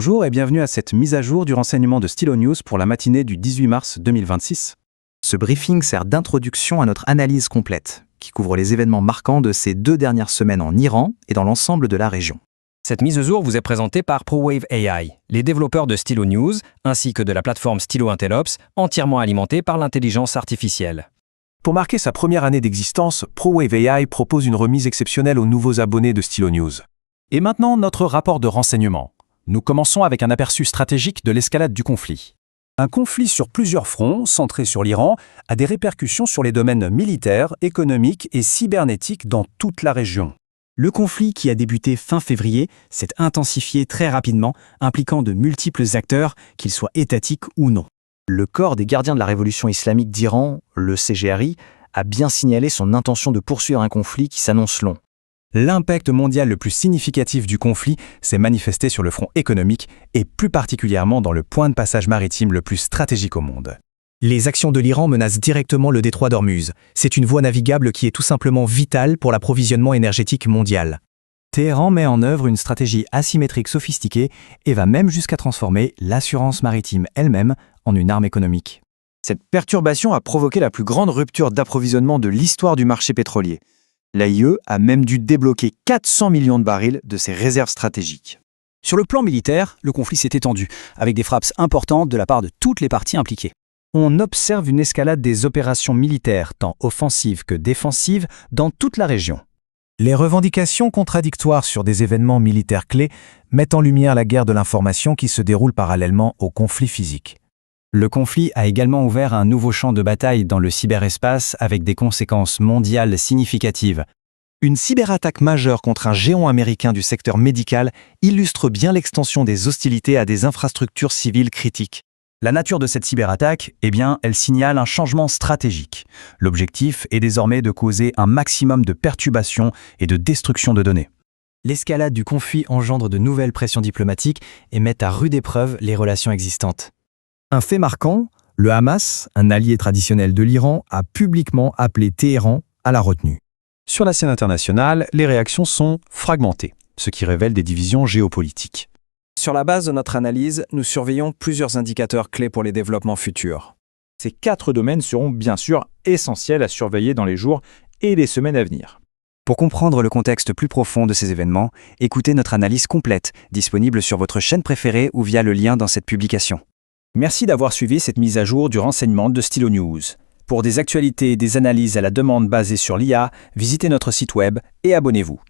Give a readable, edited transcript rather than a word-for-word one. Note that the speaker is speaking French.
Bonjour et bienvenue à cette mise à jour du renseignement de Stylo News pour la matinée du 18 mars 2026. Ce briefing sert d'introduction à notre analyse complète, qui couvre les événements marquants de ces 2 dernières semaines en Iran et dans l'ensemble de la région. Cette mise à jour vous est présentée par ProWave AI, les développeurs de Stylo News, ainsi que de la plateforme Stylo Intellops, entièrement alimentée par l'intelligence artificielle. Pour marquer sa première année d'existence, ProWave AI propose une remise exceptionnelle aux nouveaux abonnés de Stylo News. Et maintenant, notre rapport de renseignement. Nous commençons avec un aperçu stratégique de l'escalade du conflit. Un conflit sur plusieurs fronts, centré sur l'Iran, a des répercussions sur les domaines militaires, économiques et cybernétiques dans toute la région. Le conflit qui a débuté fin février s'est intensifié très rapidement, impliquant de multiples acteurs, qu'ils soient étatiques ou non. Le corps des gardiens de la révolution islamique d'Iran, le CGRI, a bien signalé son intention de poursuivre un conflit qui s'annonce long. L'impact mondial le plus significatif du conflit s'est manifesté sur le front économique et plus particulièrement dans le point de passage maritime le plus stratégique au monde. Les actions de l'Iran menacent directement le détroit d'Ormuz. C'est une voie navigable qui est tout simplement vitale pour l'approvisionnement énergétique mondial. Téhéran met en œuvre une stratégie asymétrique sophistiquée et va même jusqu'à transformer l'assurance maritime elle-même en une arme économique. Cette perturbation a provoqué la plus grande rupture d'approvisionnement de l'histoire du marché pétrolier. L'AIE a même dû débloquer 400 millions de barils de ses réserves stratégiques. Sur le plan militaire, le conflit s'est étendu, avec des frappes importantes de la part de toutes les parties impliquées. On observe une escalade des opérations militaires, tant offensives que défensives, dans toute la région. Les revendications contradictoires sur des événements militaires clés mettent en lumière la guerre de l'information qui se déroule parallèlement au conflit physique. Le conflit a également ouvert un nouveau champ de bataille dans le cyberespace avec des conséquences mondiales significatives. Une cyberattaque majeure contre un géant américain du secteur médical illustre bien l'extension des hostilités à des infrastructures civiles critiques. La nature de cette cyberattaque, elle signale un changement stratégique. L'objectif est désormais de causer un maximum de perturbations et de destruction de données. L'escalade du conflit engendre de nouvelles pressions diplomatiques et met à rude épreuve les relations existantes. Un fait marquant, le Hamas, un allié traditionnel de l'Iran, a publiquement appelé Téhéran à la retenue. Sur la scène internationale, les réactions sont fragmentées, ce qui révèle des divisions géopolitiques. Sur la base de notre analyse, nous surveillons plusieurs indicateurs clés pour les développements futurs. Ces 4 domaines seront bien sûr essentiels à surveiller dans les jours et les semaines à venir. Pour comprendre le contexte plus profond de ces événements, écoutez notre analyse complète, disponible sur votre chaîne préférée ou via le lien dans cette publication. Merci d'avoir suivi cette mise à jour du renseignement de Stylo News. Pour des actualités et des analyses à la demande basées sur l'IA, visitez notre site web et abonnez-vous.